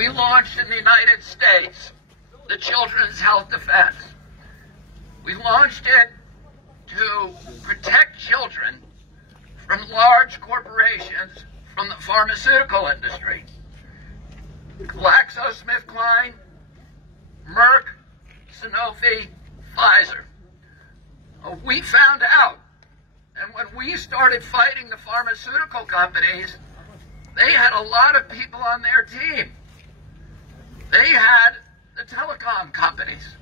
we launched in the United States the Children's Health Defense. We launched it to protect children from large corporations, from the pharmaceutical industry. GlaxoSmithKline, Merck, Sanofi, Pfizer. We found out, and when we started fighting the pharmaceutical companies, they had a lot of people on their team. They had the telecom companies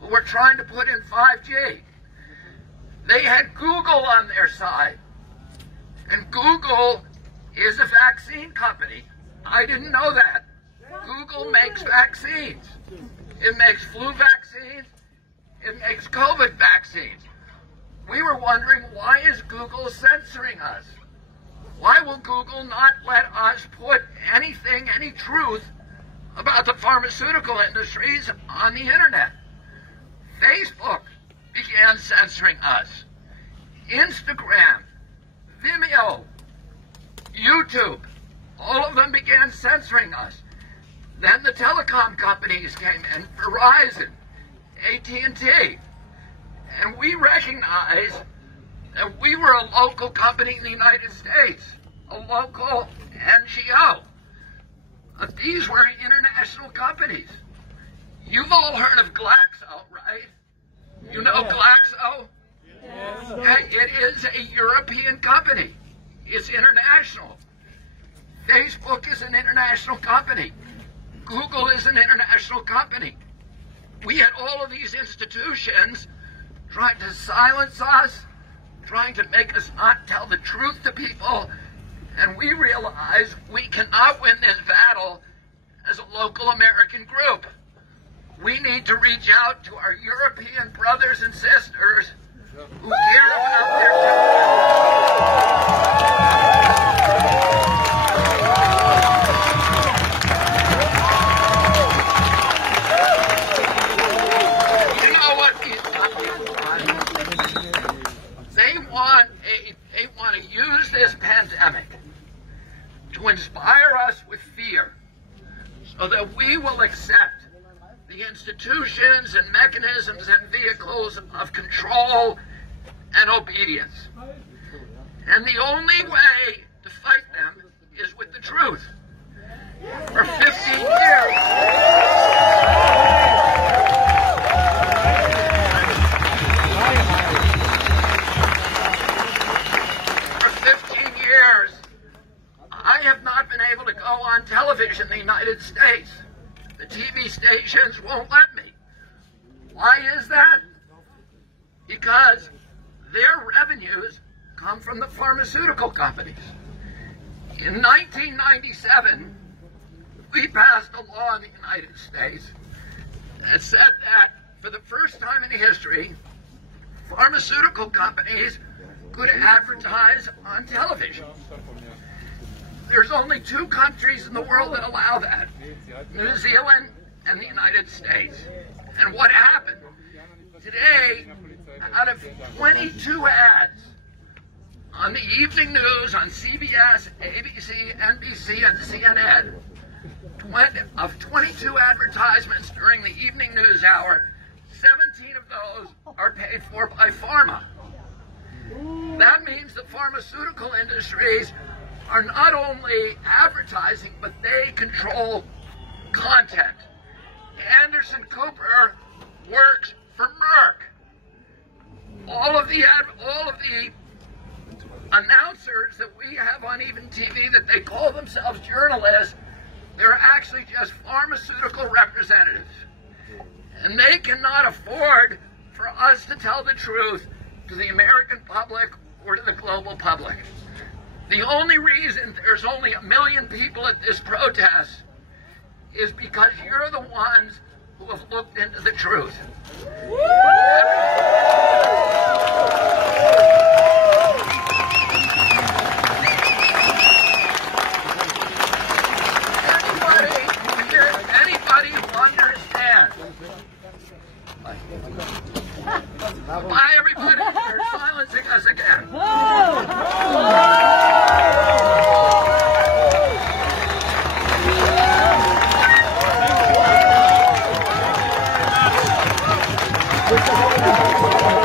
who were trying to put in 5G. They had Google on their side. And Google is a vaccine company. I didn't know that. Google makes vaccines. It makes flu vaccines. It makes COVID vaccines. We were wondering, why is Google censoring us? Why will Google not let us put anything, any truth about the pharmaceutical industries on the internet? Facebook began censoring us. Instagram, Vimeo, YouTube, all of them began censoring us. Then the telecom companies came in, Verizon, AT&T, and we recognized that we were a local company in the United States, a local NGO. These were international companies. You've all heard of Glaxo, right? You know Glaxo? Yes. It is a European company. It's international. Facebook is an international company. Google is an international company. We had all of these institutions trying to silence us, trying to make us not tell the truth to people, and we realized we cannot win this battle as a local American group. We need to reach out to our European brothers and sisters who care about their You know what these people want? They want to use this pandemic to inspire us with fear so that we will accept the institutions and mechanisms and vehicles of control and obedience. And the only way to fight them is with the truth. For 15 years, I have not been able to go on television in the United States. The TV stations won't let me. Why is that? Because their revenues come from the pharmaceutical companies. In 1997, we passed a law in the United States that said that for the first time in history, pharmaceutical companies could advertise on television. There's only 2 countries in the world that allow that, New Zealand and the United States. And what happened? Today, out of 22 ads on the evening news on CBS, ABC, NBC, and CNN, of 22 advertisements during the evening news hour, 17 of those are paid for by pharma. That means the pharmaceutical industries are not only advertising, but they control content. Anderson Cooper works for Merck. All of the announcers that we have on Even TV that they call themselves journalists, they're actually just pharmaceutical representatives. And they cannot afford for us to tell the truth to the American public or to the global public. The only reason there's only 1 million people at this protest is because you're the ones who have looked into the truth. Anybody who understands. Bye, everybody. They're silencing us again. Muchas gracias.